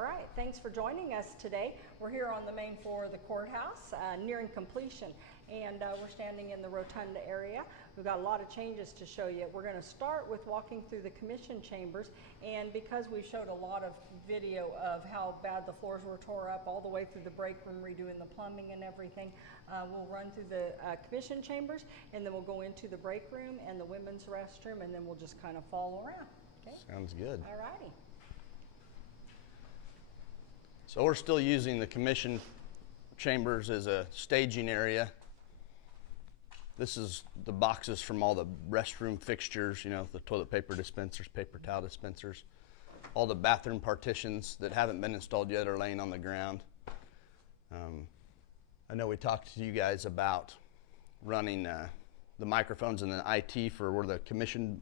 All right, thanks for joining us today. We're here on the main floor of the courthouse, nearing completion, and we're standing in the rotunda area. We've got a lot of changes to show you. We're going to start with walking through the commission chambers, and because we showed a lot of video of how bad the floors were tore up all the way through the break room, redoing the plumbing and everything, we'll run through the commission chambers, and then we'll go into the break room and the women's restroom, and then we'll just kind of follow around. Okay? Sounds good. All righty. So we're still using the commission chambers as a staging area. This is the boxes from all the restroom fixtures, you know, the toilet paper dispensers, paper towel dispensers. All the bathroom partitions that haven't been installed yet are laying on the ground. I know we talked to you guys about running the microphones and the IT for where the commission,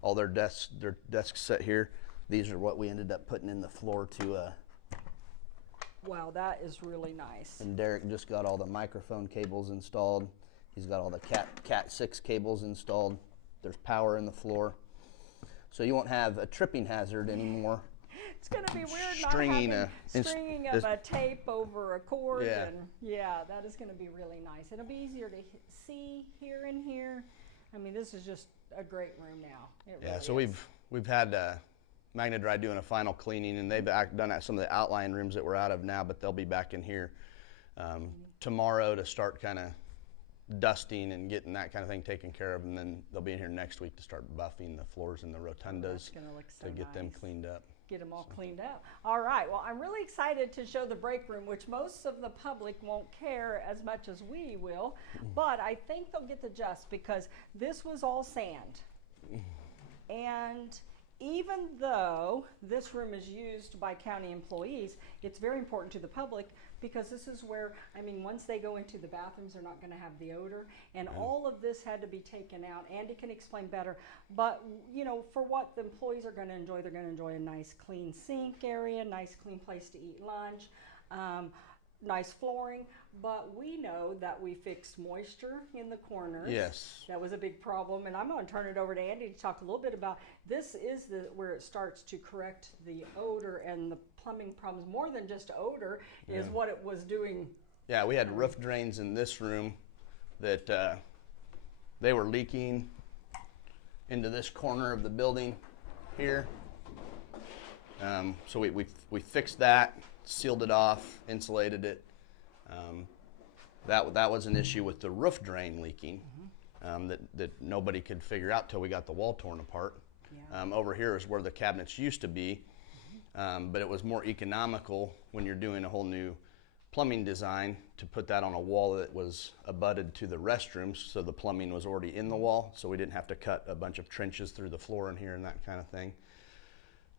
all their desks set here. These are what we ended up putting in the floor to Wow, that is really nice. And Derek just got all the microphone cables installed. He's got all the Cat 6 cables installed. There's power in the floor. So you won't have a tripping hazard anymore. It's going to be weird stringing of a tape over a cord. Yeah. And yeah, that is going to be really nice. It'll be easier to see here and here. I mean, this is just a great room now. It really so is. we've had Magna Dry doing a final cleaning, and they've done some of the outline rooms that we're out of now, but they'll be back in here tomorrow to start kind of dusting and getting that kind of thing taken care of, and then they'll be in here next week to start buffing the floors and the rotundas to get them cleaned up. Get them all cleaned up. All right, well, I'm really excited to show the break room, which most of the public won't care as much as we will, but I think they'll get the gist because this was all sand. And even though this room is used by county employees, it's very important to the public because this is where, I mean, once they go into the bathrooms, they're not going to have the odor. And all of this had to be taken out. Andy can explain better. But, you know, for what the employees are going to enjoy, they're going to enjoy a nice clean sink area, nice clean place to eat lunch. Nice flooring, but we know that we fixed moisture in the corners. Yes. That was a big problem, and I'm going to turn it over to Andy to talk a little bit about this is where it starts to correct the odor and the plumbing problems. More than just odor is what it was doing. Yeah, we had roof drains in this room that they were leaking into this corner of the building here. So we fixed that, sealed it off, insulated it. That was an issue with the roof drain leaking that nobody could figure out till we got the wall torn apart. Yeah. Over here is where the cabinets used to be, but it was more economical when you're doing a whole new plumbing design to put that on a wall that was abutted to the restrooms, so the plumbing was already in the wall, so we didn't have to cut a bunch of trenches through the floor in here and that kind of thing.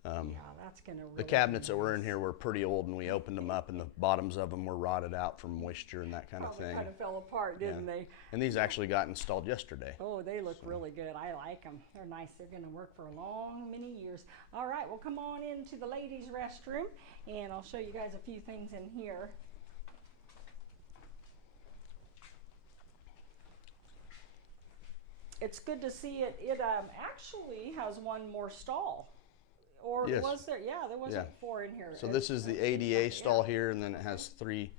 Yeah, that's gonna really the cabinets that were in here were pretty old, and we opened them up, and the bottoms of them were rotted out from moisture and that kind of thing. They kind of fell apart, didn't they? And these actually got installed yesterday. Oh, they look really good. I like them. They're nice. They're going to work for a long, many years. All right, well, come on into the ladies' restroom, and I'll show you guys a few things in here. It's good to see it. It actually has one more stall. Or yes. Was there? Yeah, there wasn't four in here. So this is the ADA stall here, and then it has three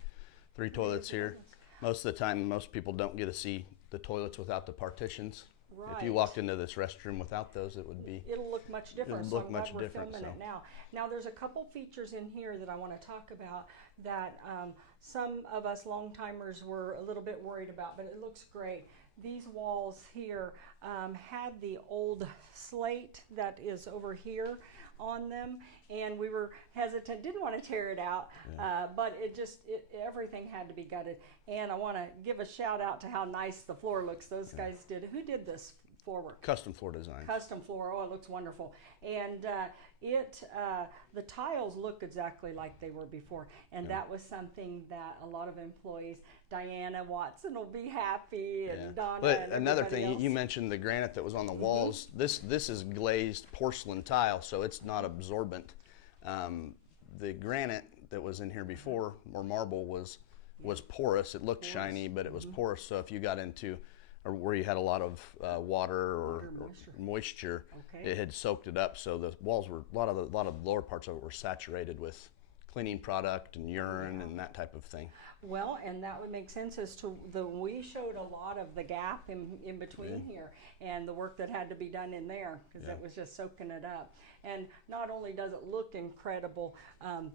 toilets here. Most of the time, most people don't get to see the toilets without the partitions. Right. If you walked into this restroom without those, it'll look much different. It'll look so much we're different. Filming it now. Now there's a couple features in here that I want to talk about that some of us long timers were a little bit worried about, but it looks great. These walls here had the old slate that is over here on them, and we were hesitant, didn't want to tear it out, but everything had to be gutted. And I want to give a shout out to how nice the floor looks. Those guys did. Who did this floor work? Custom floor design. Custom floor. Oh, it looks wonderful. And the tiles look exactly like they were before. And that was something that a lot of employees, Diana Watson will be happy, and Donna. But and another thing, else. you mentioned the granite that was on the walls. This is glazed porcelain tile, so it's not absorbent. The granite that was in here before, or marble, was porous. It looked shiny, but it was porous. So if you got into or where you had a lot of water or moisture, it had soaked it up. So the walls were a lot of the lower parts of it were saturated with cleaning product and urine and that type of thing. Well, and that would make sense as to we showed a lot of the gap in between here and the work that had to be done in there because it was just soaking it up. And not only does it look incredible,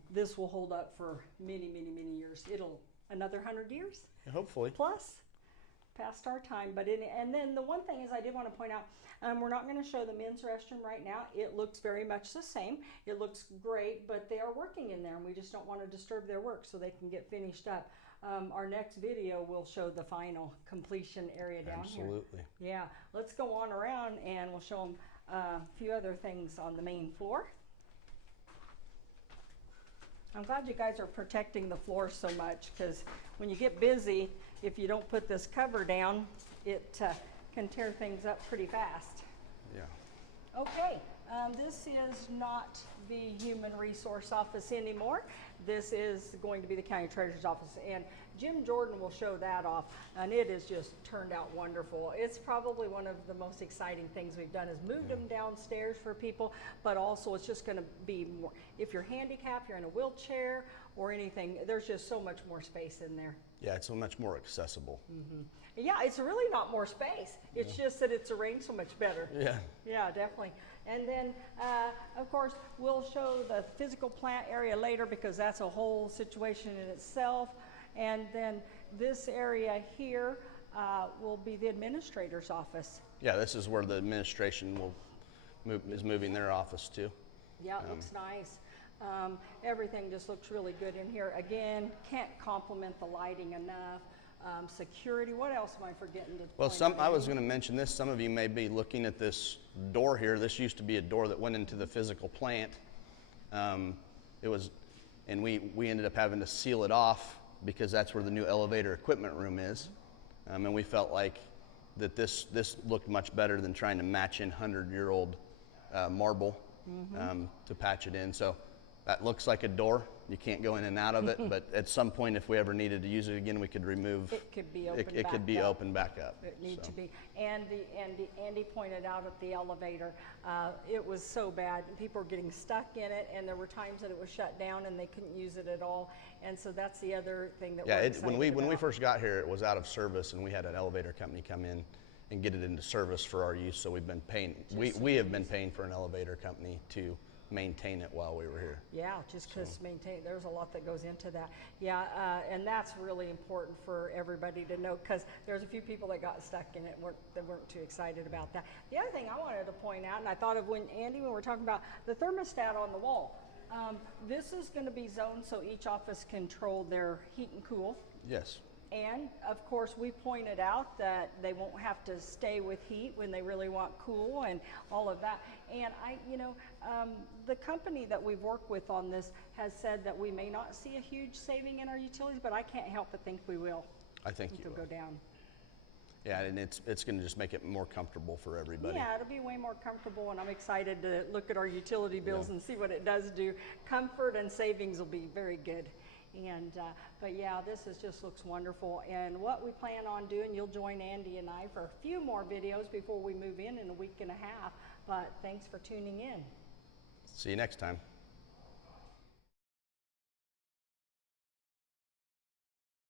this will hold up for many, many, many years. It'll another 100 years? Hopefully. Plus, past our time. And then the one thing is I did want to point out, we're not going to show the men's restroom right now. It looks very much the same. It looks great, but they are working in there, and we just don't want to disturb their work so they can get finished up. Our next video will show the final completion area down here. Absolutely. Yeah, let's go on around and we'll show them a few other things on the main floor. I'm glad you guys are protecting the floor so much because when you get busy, if you don't put this cover down, it can tear things up pretty fast. Yeah. Okay, this is not the Human Resource Office anymore. This is going to be the County Treasurer's Office, and Jim Jordan will show that off, and it has just turned out wonderful. It's probably one of the most exciting things we've done is moved them downstairs for people, but also it's just going to be more, if you're handicapped, you're in a wheelchair or anything, there's just so much more space in there. Yeah, it's so much more accessible. Mm-hmm. Yeah, it's really not more space. It's just that it's arranged so much better. Yeah. Yeah, definitely. And then, of course, we'll show the physical plant area later because that's a whole situation in itself. And then this area here will be the administrator's office. Yeah, this is where the administration is moving their office to. Yeah, it looks nice. Everything just looks really good in here. Again, can't compliment the lighting enough. Security, what else am I forgetting to Well, point out? I was going to mention this. Some of you may be looking at this door here. This used to be a door that went into the physical plant. It was, and we ended up having to seal it off because that's where the new elevator equipment room is. And we felt like that this looked much better than trying to match in 100-year-old marble to patch it in. So that looks like a door. You can't go in and out of it, but at some point, if we ever needed to use it again, we could remove. It could be opened It could be opened back up. It needs to be. Andy pointed out at the elevator, it was so bad. People were getting stuck in it, and there were times that it was shut down and they couldn't use it at all. And so that's the other thing that we're excited when we about. first got here, it was out of service, and we had an elevator company come in and get it into service for our use. So we've been paying. We have been paying for an elevator company to maintain it while we were here. Yeah, just because there's a lot that goes into that. Yeah, and that's really important for everybody to know because there's a few people that got stuck in it that weren't too excited about that. The other thing I wanted to point out, and I thought of when we're talking about the thermostat on the wall, this is going to be zoned so each office control their heat and cool. Yes. And of course, we pointed out that they won't have to stay with heat when they really want cool and all of that. And the company that we've worked with on this has said that we may not see a huge saving in our utilities, but I can't help but think we will. I think it'll go down. Yeah, and it's going to just make it more comfortable for everybody. Yeah, it'll be way more comfortable, and I'm excited to look at our utility bills and see what it does do. Comfort and savings will be very good. And but yeah, this just looks wonderful. And what we plan on doing, you'll join Andy and I for a few more videos before we move in a week and a half. But thanks for tuning in. See you next time.